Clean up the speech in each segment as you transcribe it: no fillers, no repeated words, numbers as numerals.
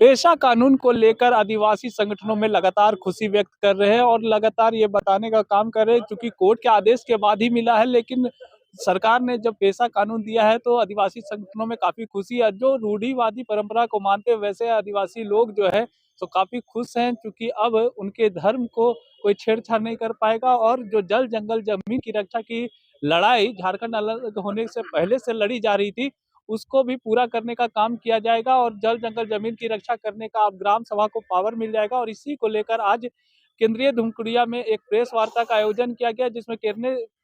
पेशा कानून को लेकर आदिवासी संगठनों में लगातार खुशी व्यक्त कर रहे हैं और लगातार ये बताने का काम कर रहे हैं, क्योंकि कोर्ट के आदेश के बाद ही मिला है। लेकिन सरकार ने जब पेशा कानून दिया है तो आदिवासी संगठनों में काफी खुशी है। जो रूढ़िवादी परंपरा को मानते हैं वैसे आदिवासी लोग जो है तो काफी खुश हैं, क्योंकि अब उनके धर्म को कोई छेड़छाड़ नहीं कर पाएगा। और जो जल जंगल जमीन की रक्षा की लड़ाई झारखंड अलग होने से पहले से लड़ी जा रही थी, उसको भी पूरा करने का काम किया जाएगा और जल जंगल जमीन की रक्षा करने का अब ग्राम सभा को पावर मिल जाएगा। और इसी को लेकर आज केंद्रीय धुमकुड़िया में एक प्रेस वार्ता का आयोजन किया गया, जिसमें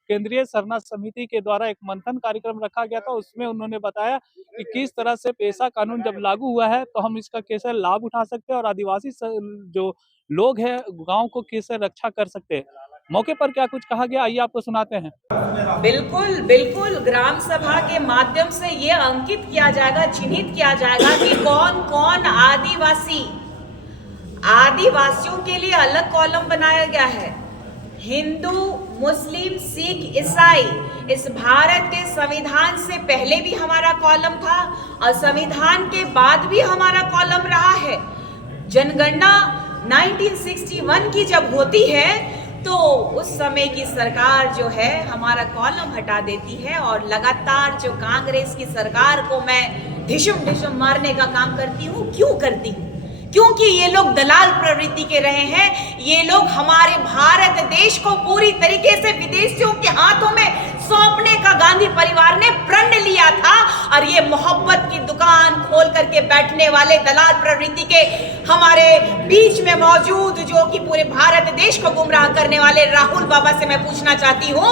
केंद्रीय सरना समिति के द्वारा एक मंथन कार्यक्रम रखा गया था। उसमें उन्होंने बताया कि किस तरह से पेशा कानून जब लागू हुआ है तो हम इसका कैसे लाभ उठा सकते हैं और आदिवासी जो लोग हैं गांव को कैसे रक्षा कर सकते हैं। मौके पर क्या कुछ कहा गया, आइए आपको सुनाते हैं। बिल्कुल बिल्कुल, ग्राम सभा के माध्यम से ये अंकित किया जाएगा, चिन्हित किया जाएगा कि कौन कौन आदिवासियों के लिए अलग कॉलम बनाया गया है। हिंदू, मुस्लिम, सिख, ईसाई, इस भारत के संविधान से पहले भी हमारा कॉलम था और संविधान के बाद भी हमारा कॉलम रहा है। जनगणना 1961 की जब होती है तो उस समय की सरकार जो है हमारा कॉलम हटा देती है और लगातार जो कांग्रेस की सरकार को मैं ढिशुम ढिशुम मारने का काम करती हूँ। क्यों करती हूँ? क्योंकि ये लोग दलाल प्रवृत्ति के रहे हैं। ये लोग हमारे भारत देश को पूरी तरीके से विदेशियों के हाथों में सौंपने का गांधी परिवार ने प्रण लिया था। और ये मोहब्बत की दुकान खोल करके बैठने वाले दलाल प्रवृत्ति के हमारे बीच में मौजूद जो कि पूरे भारत देश को गुमराह करने वाले राहुल बाबा से मैं पूछना चाहती हूँ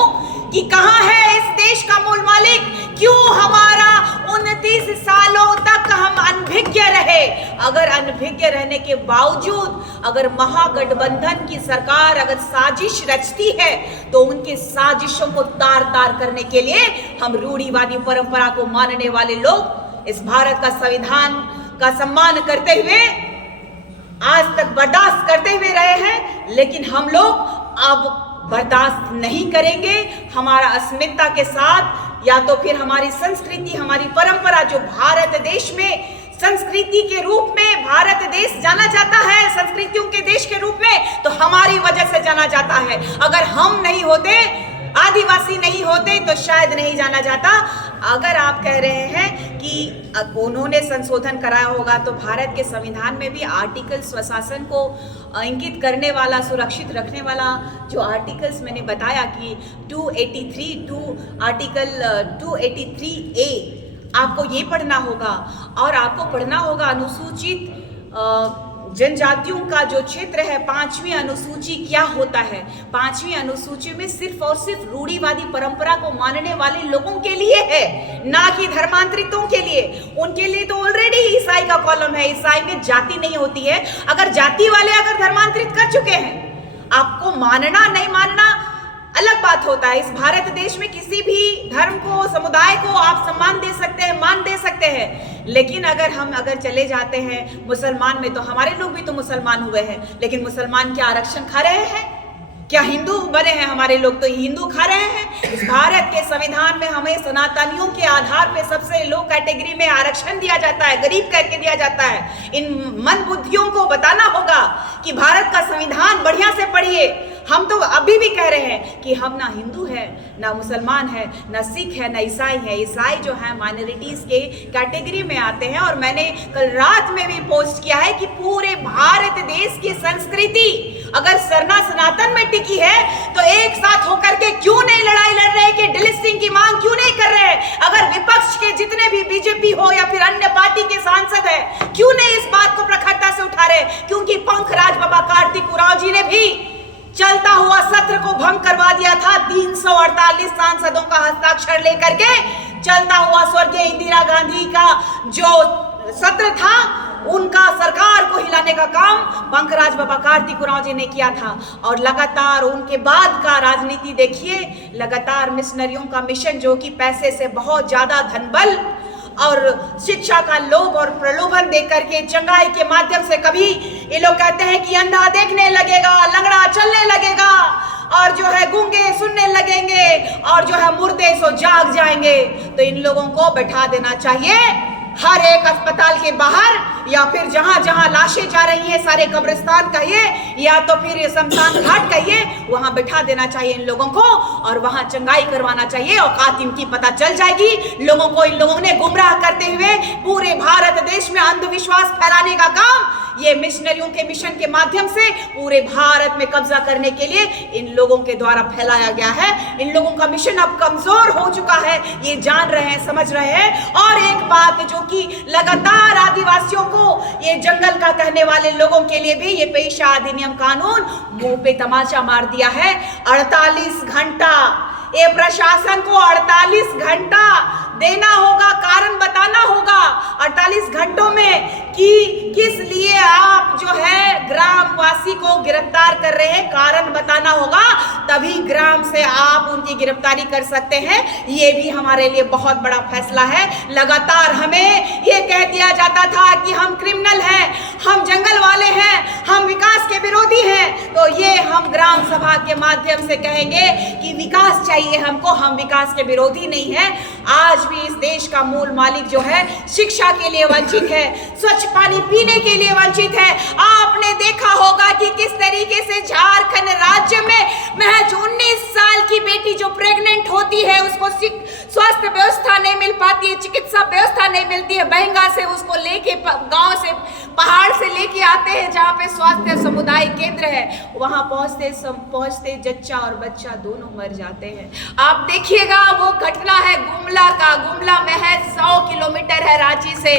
कि कहाँ है इस देश का मूल मालिक? क्यों हमारा 29 सालों तक हम अनभिज्ञ रहे? अगर अनभिज्ञ रहने के बावजूद अगर महागठबंधन की सरकार अगर साजिश रचती है तो उनके साजिशों को तार तार करने के लिए हम रूढ़िवादी परंपरा को मानने वाले लोग इस भारत का संविधान का सम्मान करते हुए आज तक बर्दाश्त करते हुए रहे हैं। लेकिन हम लोग अब बर्दाश्त नहीं करेंगे। हमारा अस्मिता के साथ या तो फिर हमारी संस्कृति, हमारी परंपरा जो भारत देश में संस्कृति के रूप में भारत देश जाना जाता है, संस्कृतियों के देश के रूप में, तो हमारी वजह से जाना जाता है। अगर हम नहीं होते, आदिवासी नहीं होते तो शायद नहीं जाना जाता। अगर आप कह रहे हैं कि उन्होंने संशोधन कराया होगा तो भारत के संविधान में भी आर्टिकल स्वशासन को इंगित करने वाला, सुरक्षित रखने वाला जो आर्टिकल्स मैंने बताया कि 283 आर्टिकल 283A आपको ये पढ़ना होगा। और आपको पढ़ना होगा अनुसूचित जनजातियों का जो क्षेत्र है, 5वीं अनुसूची क्या होता है। 5वीं अनुसूची में सिर्फ और सिर्फ रूढ़िवादी परंपरा को मानने वाले लोगों के लिए है, ना कि धर्मांतरितों के लिए। उनके लिए तो ऑलरेडी ईसाई का कॉलम है। ईसाई में जाति नहीं होती है। अगर जाति वाले अगर धर्मांतरित कर चुके हैं, आपको मानना नहीं मानना अलग बात होता है। इस भारत देश में किसी भी धर्म को, समुदाय को आप सम्मान दे सकते हैं, मान दे सकते हैं। लेकिन अगर चले जाते हैं मुसलमान में, तो हमारे लोग भी तो मुसलमान हुए हैं। लेकिन मुसलमान क्या आरक्षण खा रहे हैं? क्या हिंदू बने हैं हमारे लोग तो हिंदू खा रहे हैं? इस भारत के संविधान में हमें सनातनियों के आधार पे सबसे लो कैटेगरी में आरक्षण दिया जाता है, गरीब कह के दिया जाता है। इन मन बुद्धियों को बताना होगा कि भारत का संविधान बढ़िया से पढ़िए। हम तो अभी भी कह रहे हैं कि हम ना हिंदू है, ना मुसलमान है, ना सिख है, ना ईसाई है। ईसाई जो है माइनॉरिटीज के कैटेगरी में आते हैं। और मैंने कल रात में भी पोस्ट किया है कि पूरे भारत देश की संस्कृति अगर सरना सनातन में टिकी है तो एक साथ होकर के क्यों नहीं लड़ाई लड़ रहे कि डिलिस्टिंग की मांग क्यों नहीं कर रहे? अगर विपक्ष के जितने भी बीजेपी हो या फिर अन्य पार्टी के सांसद है, क्यों नहीं इस बात को प्रखरता से उठा रहे? क्योंकि पंखराज बाबा कार्तिक उरांव जी ने भी चलता हुआ सत्र को भंग करवा दिया था। 348 सांसदों का हस्ताक्षर लेकर के चलता हुआ स्वर्गीय इंदिरा गांधी का जो सत्र था, उनका सरकार को हिलाने का काम पंखराज बाबा कार्तिक उरांव जी ने किया था। और लगातार उनके बाद का राजनीति देखिए, लगातार मिशनरियों का मिशन जो कि पैसे से बहुत ज्यादा धनबल और शिक्षा का लोभ और प्रलोभन देकर के चंगाई के माध्यम से, कभी ये लोग कहते हैं कि अंधा देखने लगेगा, लंगड़ा चलने लगेगा, और जो है गूंगे सुनने लगेंगे, और जो है मुर्दे सो जाग जाएंगे। तो इन लोगों को बैठा देना चाहिए हर एक अस्पताल के बाहर या फिर जहां जहां लाशें जा रही हैं, सारे कब्रिस्तान कहिए या तो फिर शमशान घाट कहिए, वहां बिठा देना चाहिए इन लोगों को और वहां चंगाई करवाना चाहिए। औकात इनकी पता चल जाएगी लोगों को। इन लोगों ने गुमराह करते हुए पूरे भारत देश में अंधविश्वास फैलाने का काम ये मिशनरियों के मिशन के माध्यम से पूरे भारत में कब्जा करने के लिए इन लोगों के द्वारा फैलाया गया है। इन लोगों का मिशन अब कमजोर हो चुका है, ये जान रहे हैं, समझ रहे हैं। और एक बात जो कि लगातार आदिवासियों को, ये जंगल का कहने वाले लोगों के लिए भी ये पेशा अधिनियम कानून मुंह पे तमाचा मार दिया है। 48 घंटा ये प्रशासन को 48 घंटा देना होगा, कारण बताना होगा 48 घंटों में कि किस लिए आप जो है ग्रामवासी को गिरफ्तार कर रहे हैं, कारण बताना होगा, तभी ग्राम से आप उनकी गिरफ्तारी कर सकते हैं। ये भी हमारे लिए बहुत बड़ा फैसला है। लगातार हमें ये कह दिया जाता था कि हम क्रिमिनल हैं, हम जंगल वाले हैं, हम विकास के विरोधी हैं, तो ये हम ग्राम सभा के माध्यम से कहेंगे कि विकास चाहिए हमको, हम विकास के विरोधी नहीं हैं। आज भी इस देश का मूल मालिक जो है शिक्षा के लिए वंचित है, स्वच्छ पानी पीने के लिए वंचित है। आपने देखा होगा कि किस तरीके से झारखंड राज्य में महज 19 साल की बेटी जो प्रेग्नेंट होती है उसको स्वास्थ्य व्यवस्था नहीं मिल पाती है, चिकित्सा व्यवस्था नहीं मिलती है। बहंगा से उसको लेके गांव से, पहाड़ से लेके आते हैं जहाँ पे स्वास्थ्य समुदाय केंद्र है, वहां पहुंचते जच्चा और बच्चा दोनों मर जाते हैं। आप देखिएगा वो घटना है गुमला का। गुमला महज 100 किलोमीटर है रांची से,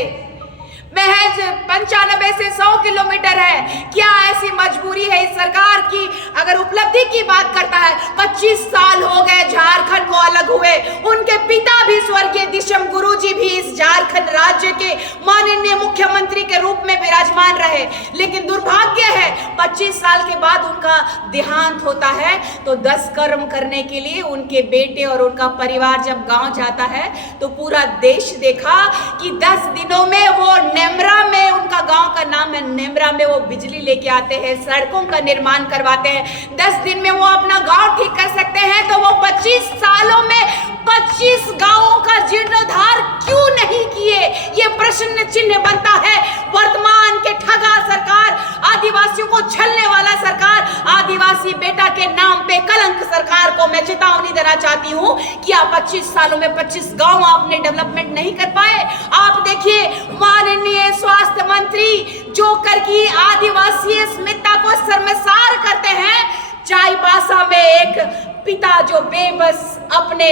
महज 95 से 100 किलोमीटर है। क्या ऐसी मजबूरी है इस सरकार की? अगर उपलब्धि की बात करता है, 25 साल हो गए झारखंड को अलग हुए, उनके पिता भी स्वर्गीय दिशम गुरुजी भी इस झारखंड राज्य के माननीय मुख्यमंत्री के रूप में विराजमान रहे, लेकिन दुर्भाग्य है 25 साल के बाद उनका देहांत होता है तो 10 कर्म करने के लिए उनके बेटे और उनका परिवार जब गांव जाता है तो पूरा देश देखा कि 10 दिनों में वो नेमरा में, उनका गांव का नाम है नेमरा में, वो बिजली लेके आते हैं, सड़कों का निर्माण करवाते हैं। 10 दिन में वो अपना गांव ठीक कर सकते हैं, तो वो 25 सालों में 25 गांवों का जीर्णोद्धार क्यों नहीं किए? ये प्रश्न चिन्ह बनता है। वर्तमान के ठगा सरकार, आदिवासियों को छलने वाला सरकार, आदिवासी बेटा के नाम पे कलंक सरकार को मैं चेतावनी देना चाहती हूँ कि आप 25 सालों में 25 गांव आपने डेवलपमेंट नहीं कर पाए। आप देखिए माननीय स्वास्थ्य मंत्री जो कर की आदिवासी अस्मिता को शर्मसार करते हैं। चाईबासा में एक पिता जो बेबस अपने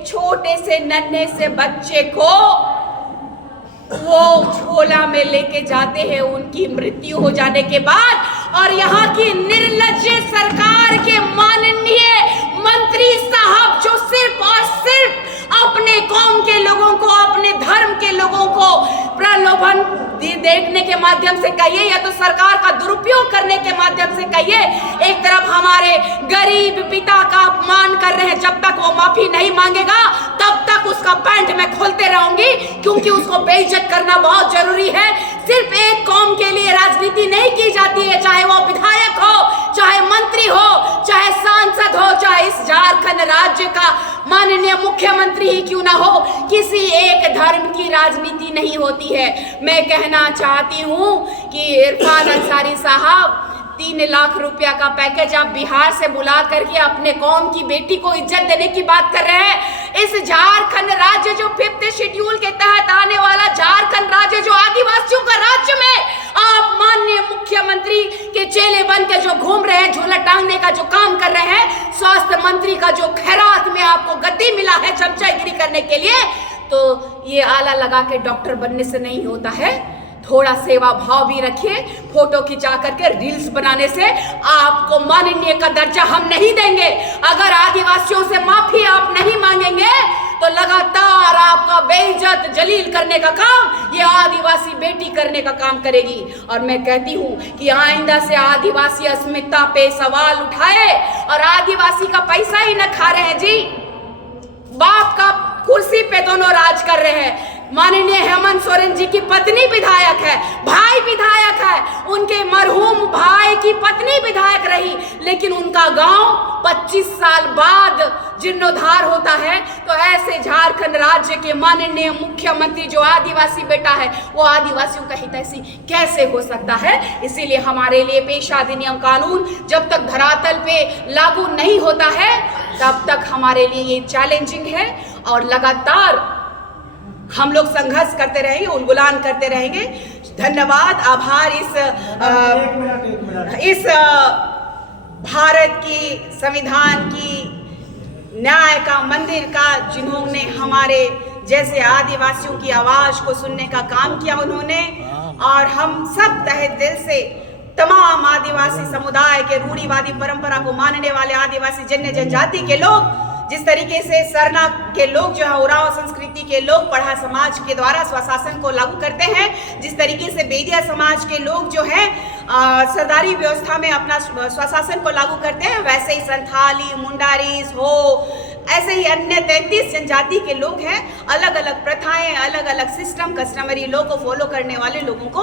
छोटे से नन्हे से बच्चे को वो झोला में लेके जाते हैं उनकी मृत्यु हो जाने के बाद, और यहाँ की निर्लज्ज सरकार के माननीय मंत्री साहब जो सिर्फ और सिर्फ अपने कौम के लोगों को, अपने धर्म के लोगों को प्रलोभन देखने के माध्यम से कहिए या तो सरकार का दुरुपयोग करने के माध्यम से कहिए, एक तरफ हमारे गरीब पिता का अपमान कर रहे हैं। जब तक वो माफी नहीं मांगेगा तब तक उसका पैंट मैं खोलते रहूंगी, क्योंकि उसको बेइज्जत करना बहुत जरूरी है। सिर्फ एक कौम के लिए राजनीति नहीं की जाती है, चाहे वो विधायक हो, चाहे मंत्री हो, चाहे सांसद हो, चाहे इस झारखंड राज्य का माननीय मुख्यमंत्री ही क्यों ना हो, किसी एक धर्म की राजनीति नहीं होती है। मैं कहना चाहती हूँ कि इरफान अंसारी साहब 3 लाख रुपया का पैकेज आप बिहार से बुला करके अपने कौम की बेटी को इज्जत देने की बात कर रहे हैं। इस झारखंड राज्य जो 5th शेड्यूल के तहत आने वाला झारखंड राज्य जो आदिवासियों का राज्य में आप माननीय मुख्यमंत्री के चेले बन के जो घूम रहे हैं, झूला टांगने का जो काम कर रहे हैं, स्वास्थ्य मंत्री का जो खैरात में आपको गद्दी मिला है चमचागिरी करने के लिए, तो ये आला लगा के डॉक्टर बनने से नहीं होता है। थोड़ा सेवा भाव भी रखिए। फोटो खिंचा करके रील्स बनाने से आपको माननीय का दर्जा हम नहीं देंगे। अगर आदिवासियों से माफी आप नहीं मांगेंगे तो लगातार आपका बेइज्जत जलील करने का काम ये आदिवासी बेटी करने का काम करेगी। और मैं कहती हूँ कि आइंदा से आदिवासी अस्मिता पे सवाल उठाए और आदिवासी का पैसा ही न खा रहे हैं जी, बाप का कुर्सी पे दोनों राज कर रहे हैं। माननीय हेमंत सोरेन जी की पत्नी विधायक है, भाई विधायक है, उनके मरहूम भाई की पत्नी विधायक रही, लेकिन उनका गांव 25 साल बाद जीर्णोद्धार होता है। तो ऐसे झारखंड राज्य के माननीय मुख्यमंत्री जो आदिवासी बेटा है, वो आदिवासियों का हितैषी कैसे हो सकता है? इसीलिए हमारे लिए पेशा अधिनियम कानून जब तक धरातल पे लागू नहीं होता है, तब तक हमारे लिए ये चैलेंजिंग है और लगातार हम लोग संघर्ष करते रहेंगे, उलगुलान करते रहेंगे। धन्यवाद, आभार इस भारत की संविधान की न्याय का मंदिर का, जिन्होंने हमारे जैसे आदिवासियों की आवाज को सुनने का काम किया उन्होंने। और हम सब तहे दिल से तमाम आदिवासी समुदाय के रूढ़िवादी परंपरा को मानने वाले आदिवासी जन्य जनजाति के लोग, जिस तरीके से सरना के लोग जो है, उरांव संस्कृति के लोग पढ़ा समाज के द्वारा स्वशासन को लागू करते हैं, जिस तरीके से बेदिया समाज के लोग जो हैं सरदारी व्यवस्था में अपना स्वशासन को लागू करते हैं, वैसे ही संथाली, मुंडारीज हो, ऐसे ही अन्य 33 जनजाति के लोग हैं। अलग अलग प्रथाएं, अलग अलग सिस्टम, कस्टमरी लॉ को फॉलो करने वाले लोगों को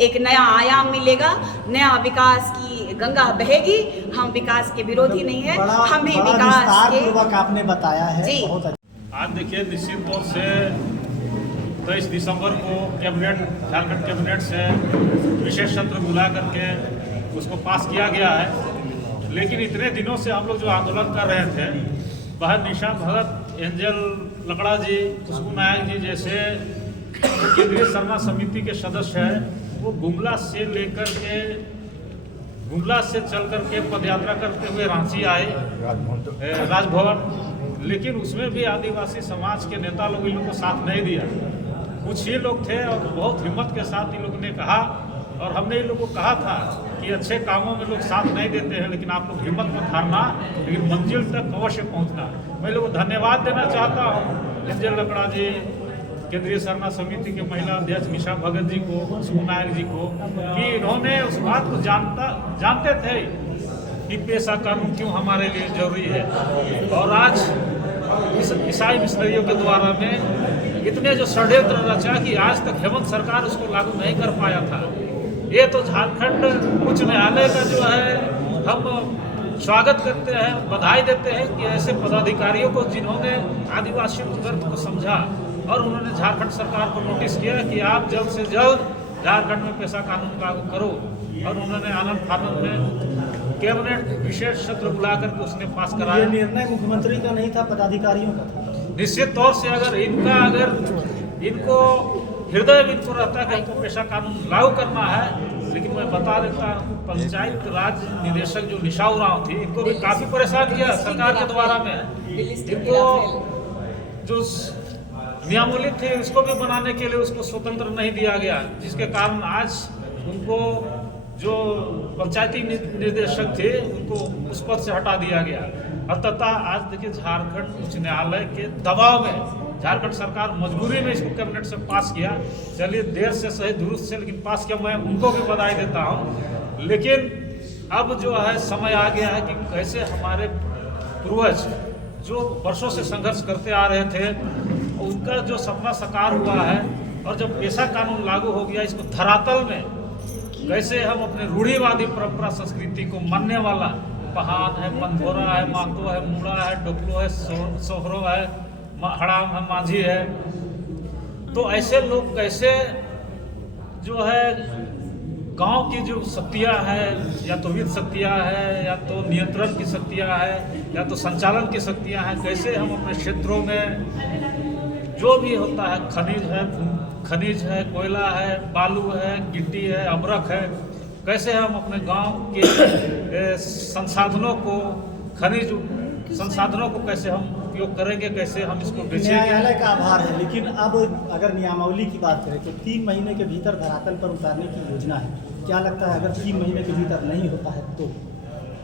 एक नया आयाम मिलेगा, नया विकास की गंगा बहेगी। हम विकास के विरोधी नहीं है, हम भी विकास के। आपने बताया है जी। बहुत अच्छा। आज देखिए, निश्चित तौर से 23 दिसंबर को झारखंड कैबिनेट से विशेष सत्र बुला करके उसको पास किया गया है। लेकिन इतने दिनों से हम लोग जो आंदोलन कर रहे थे, वह निशा भगत, एंजल लकड़ा जी, खुशबू नायक जी जैसे केंद्रीय सरना समिति के सदस्य हैं, वो गुमला से चल करके पदयात्रा करते हुए रांची आए, राजभवन। लेकिन उसमें भी आदिवासी समाज के नेता लोग इन लोग को साथ नहीं दिया। कुछ ही लोग थे और बहुत हिम्मत के साथ इन लोगों ने कहा, और हमने इन लोगों को कहा था कि अच्छे कामों में लोग साथ नहीं देते हैं, लेकिन आप लोग हिम्मत मत हारना, लेकिन मंजिल तक अवश्य पहुंचना। मैं लोगों को धन्यवाद देना चाहता हूँ एंजल लकड़ा जी, केंद्रीय सरना समिति के महिला अध्यक्ष निशा भगत जी को, खुशबू नायक जी को, कि इन्होंने उस बात को जानते थे कि पेशा कानून क्यों हमारे लिए जरूरी है। और आज इस ईसाई मिशनरियों के द्वारा में इतने जो षड्यंत्र रचा कि आज तक हेमंत सरकार उसको लागू नहीं कर पाया था। ये तो झारखंड उच्च न्यायालय का जो है हम स्वागत करते हैं, बधाई देते हैं कि ऐसे पदाधिकारियों को जिन्होंने आदिवासियों के दर्द को समझा और उन्होंने झारखंड सरकार को नोटिस किया कि आप जल्द से जल्द झारखंड में पेशा कानून लागू करो। और उन्होंने आनंद फानंद में कैबिनेट विशेष सत्र बुला करके उसने पास कराया। निर्णय मुख्यमंत्री का नहीं था, पदाधिकारियों का था। निश्चित तौर से अगर इनको हृदय में इनको रहता कि हमको पेशा कानून लागू करना है, लेकिन मैं बता देता हूँ, पंचायत राज निदेशक जो निशा उरांव थी, इनको भी काफी परेशान किया सरकार के द्वारा में। इनको जो नियमावली थी उसको भी बनाने के लिए उसको स्वतंत्र नहीं दिया गया, जिसके कारण आज उनको जो पंचायती निर्देशक थे उनको उस पद से हटा दिया गया। अतः आज देखिए, झारखंड उच्च न्यायालय के दबाव में झारखंड सरकार मजबूरी में इसको कैबिनेट से पास किया। चलिए, देर से सही दुरुस्त से, लेकिन पास किया। मैं उनको भी बधाई देता हूँ। लेकिन अब जो है समय आ गया है कि कैसे हमारे पूर्वज जो वर्षों से संघर्ष करते आ रहे थे, उनका जो सपना साकार हुआ है, और जब पेशा कानून लागू हो गया, इसको धरातल में कैसे हम अपने रूढ़िवादी परंपरा संस्कृति को मानने वाला, पहान है, मनभोरा है, मातो है, मुड़ा है, डोकलो है, सोहरो है, हड़ाम है, माझी है, तो ऐसे लोग कैसे जो है गांव की जो शक्तियाँ हैं, या तो वित्त शक्तियाँ हैं, या तो नियंत्रण की शक्तियाँ हैं, या तो संचालन की शक्तियाँ हैं, कैसे हम अपने क्षेत्रों में जो भी होता है, खनिज है, कोयला है, बालू है, गिट्टी है, अबरख है, कैसे हम अपने गांव के संसाधनों को, खनिज संसाधनों को कैसे हम उपयोग करेंगे, कैसे हम इसको बेचेंगे। न्यायालय का आभार है, लेकिन अब अगर नियमावली की बात करें तो 3 महीने के भीतर धरातल पर उतारने की योजना है। क्या लगता है, अगर 3 महीने के भीतर नहीं होता है तो?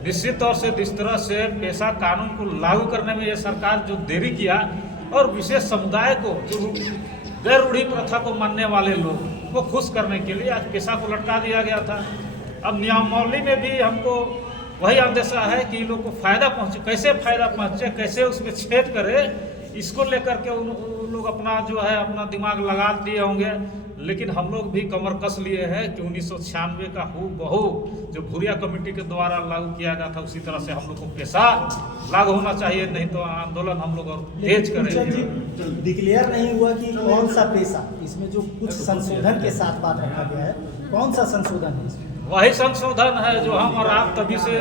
निश्चित तौर से जिस तरह से पेशा कानून को लागू करने में ये सरकार जो देरी किया, और विशेष समुदाय को, जो गैर रूढ़ी प्रथा को मानने वाले लोग को खुश करने के लिए आज पेशा को लटका दिया गया था। अब नियमावली में भी हमको वही अंदेशा है कि लोग को फायदा पहुंचे, कैसे फायदा पहुंचे, कैसे उसमें छेद करे, इसको लेकर के उन लोग अपना जो है अपना दिमाग लगा दिए होंगे। लेकिन हम लोग भी कमर कस लिए हैं कि 1996 का हूबहू जो भूरिया कमेटी के द्वारा लागू किया गया था उसी तरह से हम लोग को पेशा लागू होना चाहिए, नहीं तो आंदोलन हम लोग और तेज करेंगे। डिक्लेयर नहीं हुआ कि कौन सा पेशा, इसमें जो कुछ संशोधन के साथ बात रखा गया है, कौन सा संशोधन है इसमें? वही संशोधन है जो हम और आप तभी से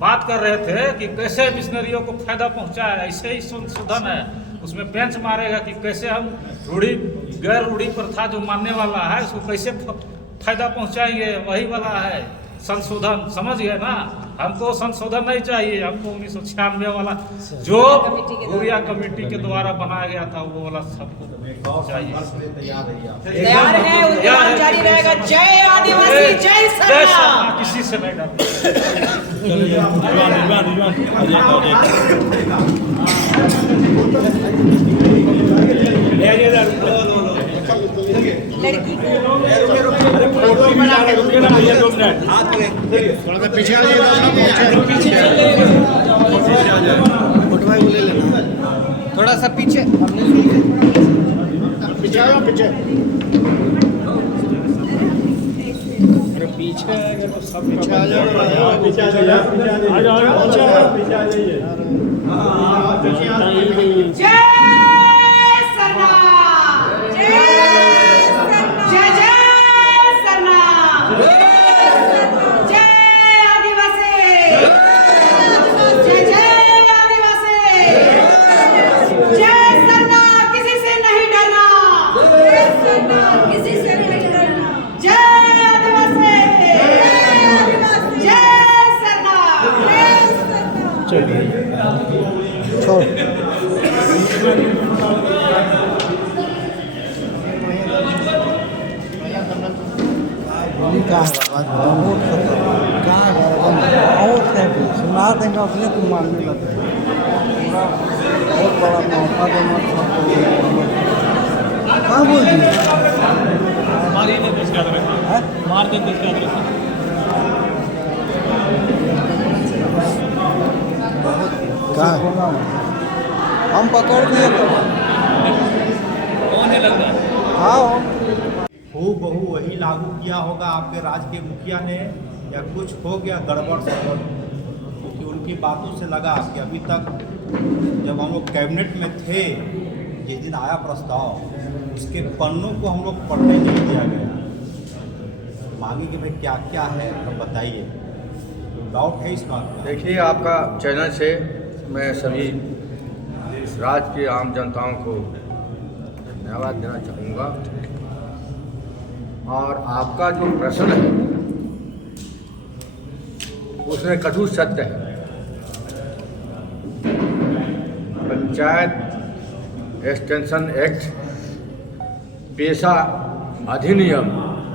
बात कर रहे थे कि कैसे मिशनरियों को फायदा पहुंचाए, ऐसे ही संशोधन है। उसमें बेंच मारेगा कि कैसे हम रूढ़ी गैर रूढ़ी प्रथा जो मानने वाला है उसको कैसे फायदा पहुंचाएंगे, वही वाला है संशोधन। समझ गए ना? हमको संशोधन नहीं चाहिए, हमको 1996 वाला जो भूरिया कमेटी के द्वारा बनाया गया था वो वाला सबको चाहिए। तैयार है, उद्यम जारी रहेगा। जय आदिवासी, जय सरना। किसी से नहीं डरते। लड़की को थोड़ा सा पीछे आ जाइए, थोड़ा सा पीछे पीछे आओ, पीछे अरे पीछे तो सब पीछे आ जाओ, पीछे आ जाइए, आ जाओ, पीछे आ जाइए। जय सरना, जय सरना, जय आदिवासी, जय आदिवासी, जय सरना, किसी से नहीं डरना, किसी से नहीं डरना। जय आदिवासी, जय सरना। सुना देंगे अपने को मानने लगे। बहुत बड़ा मौका देना कहाँ बोल दिए मार देते कहाँ हम पकड़ दिए तो होने लग रहा है। हाँ हूबहू वही लागू किया होगा आपके राज्य के मुखिया ने, या कुछ हो गया गड़बड़ सड़बड़? क्योंकि उनकी बातों से लगा कि अभी तक जब हम लोग कैबिनेट में थे, जिस दिन आया प्रस्ताव, उसके पन्नों को हम लोग पढ़ने नहीं दिया गया। मांगे कि भाई क्या क्या है तो बताइए, तो डाउट है इस बात का। देखिए, आपका चैनल से मैं सभी इस राज्य के आम जनताओं को धन्यवाद देना चाहूँगा। और आपका जो प्रश्न है उसमें कटु सत्य है। पंचायत एक्सटेंशन एक्ट, पेशा अधिनियम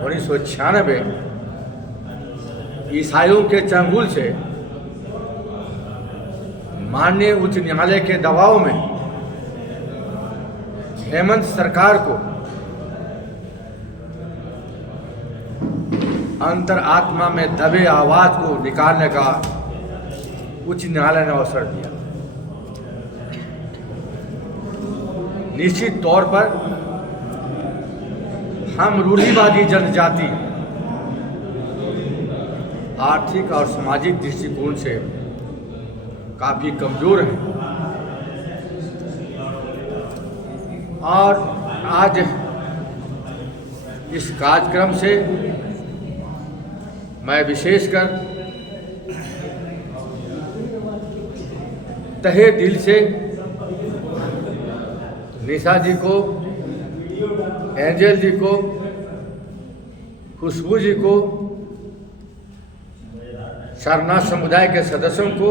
1996 ईसाइयों के चंगुल से माननीय उच्च न्यायालय के दबाव में हेमंत सरकार को अंतरात्मा में दबे आवाज को निकालने का उच्च न्यायालय ने अवसर दिया। निश्चित तौर पर हम रूढ़िवादी जनजाति आर्थिक और सामाजिक दृष्टिकोण से काफ़ी कमज़ोर हैं, और आज इस कार्यक्रम से मैं विशेषकर तहे दिल से निशा जी को, एंजल जी को, खुशबू जी को, सरना समुदाय के सदस्यों को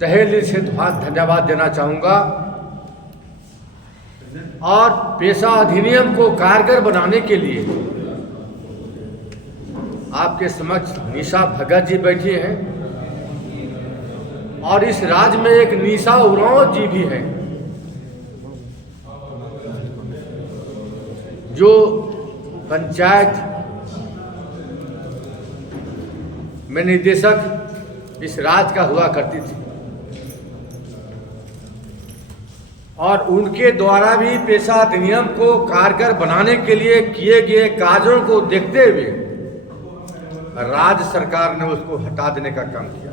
तहे दिल से धन्यवाद देना चाहूँगा। और पेशा अधिनियम को कारगर बनाने के लिए आपके समक्ष निशा भगत जी बैठी हैं, और इस राज्य में एक निशा उरांव जी भी हैं, जो पंचायत में निदेशक इस राज्य का हुआ करती थी। और उनके द्वारा भी पेशा अधिनियम को कारगर बनाने के लिए किए गए कार्यों को देखते हुए राज्य सरकार ने उसको हटा देने का काम किया।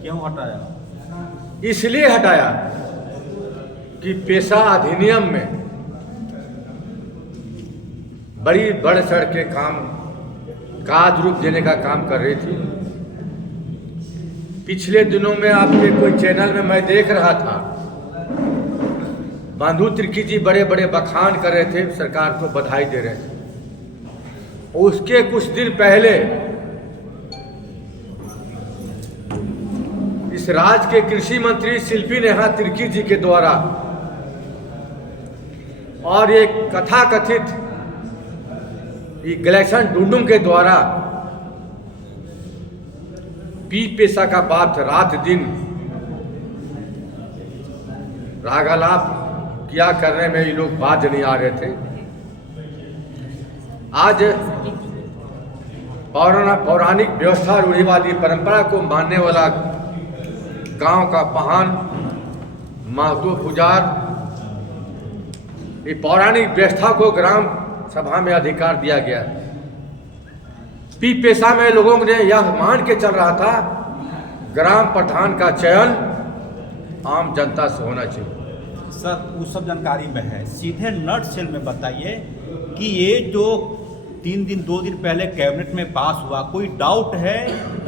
क्यों हटाया? इसलिए हटाया कि पेशा अधिनियम में बड़ी बढ़ चढ़ के काज रूप देने का काम कर रही थी। पिछले दिनों में आपके कोई चैनल में मैं देख रहा था, बंधु तिर्की जी बड़े बड़े बखान कर रहे थे, सरकार को बधाई दे रहे थे। उसके कुछ दिन पहले इस राज्य के कृषि मंत्री शिल्पी नेहा तिर्की जी के द्वारा और एक कथाकथित गलेक्शन डुंडुम के द्वारा पी पेशा का बात रात दिन रागालाप किया करने में ये लोग बाज नहीं आ रहे थे। आज पौराणिक व्यवस्था रूढ़िवादी परंपरा को मानने वाला गांव का पहान महतो पुजार ये पौराणिक व्यवस्था को ग्राम सभा में अधिकार दिया गया। पी पेशा में लोगों ने यह मान के चल रहा था ग्राम प्रधान का चयन आम जनता से होना चाहिए। सर वो सब जानकारी में है, सीधे नट सेल में बताइए कि ये जो 2 दिन पहले कैबिनेट में पास हुआ, कोई डाउट है?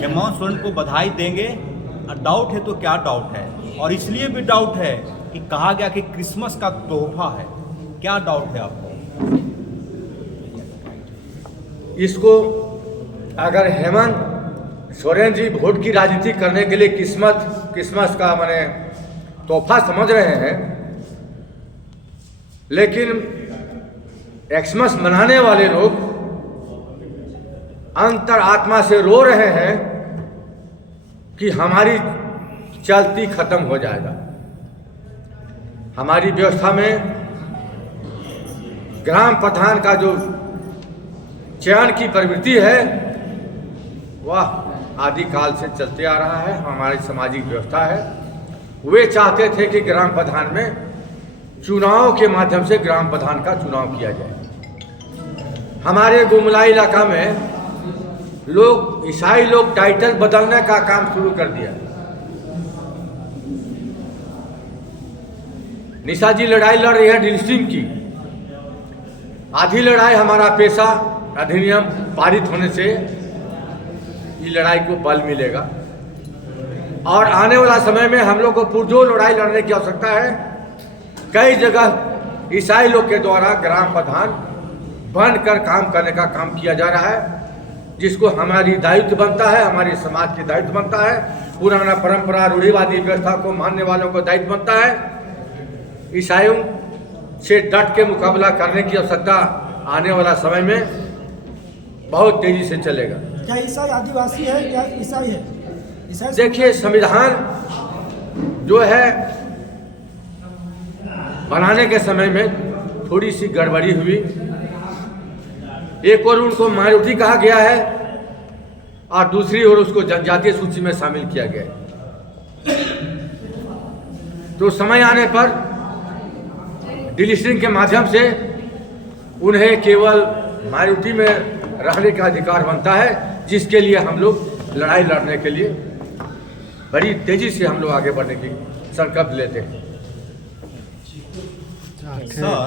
हेमंत सोरेन को बधाई देंगे, और डाउट है तो क्या डाउट है? और इसलिए भी डाउट है कि कहा गया कि क्रिसमस का तोहफा है, क्या डाउट है आपको? इसको अगर हेमंत सोरेन जी वोट की राजनीति करने के लिए क्रिसमस का माने तोहफा समझ रहे हैं, लेकिन एक्समस मनाने वाले लोग अंतर आत्मा से रो रहे हैं कि हमारी चलती खत्म हो जाएगा। हमारी व्यवस्था में ग्राम प्रधान का जो चयन की प्रवृत्ति है वह आदिकाल से चलते आ रहा है, हमारी सामाजिक व्यवस्था है। वे चाहते थे कि ग्राम प्रधान में चुनाव के माध्यम से ग्राम प्रधान का चुनाव किया जाए। हमारे गुमला इलाका में ईसाई लोग टाइटल बदलने का काम शुरू कर दिया। निशा जी लड़ाई लड़ रही है डिलिस्टिंग की, आधी लड़ाई हमारा पेशा अधिनियम पारित होने से ये लड़ाई को बल मिलेगा, और आने वाला समय में हम लोग को पुरजोर लड़ाई लड़ने की आवश्यकता है। कई जगह ईसाई लोग के द्वारा ग्राम प्रधान बनकर काम करने का काम किया जा रहा है, जिसको हमारी दायित्व बनता है, हमारे समाज की दायित्व बनता है, पुराना परंपरा रूढ़िवादी व्यवस्था को मानने वालों को दायित्व बनता है। ईसाइयों से डट के मुकाबला करने की आवश्यकता आने वाला समय में बहुत तेजी से चलेगा। क्या ईसाई आदिवासी है या ईसाई है? ईसाई देखिए, संविधान जो है बनाने के समय में थोड़ी सी गड़बड़ी हुई। एक ओर उनको माइनॉरिटी कहा गया है और दूसरी ओर उसको जनजातीय सूची में शामिल किया गया है। तो समय आने पर डिलिस्टिंग के माध्यम से उन्हें केवल माइनॉरिटी में रहने का अधिकार बनता है, जिसके लिए हम लोग लड़ाई लड़ने के लिए बड़ी तेजी से हम लोग आगे बढ़ने की संकल्प लेते हैं। सर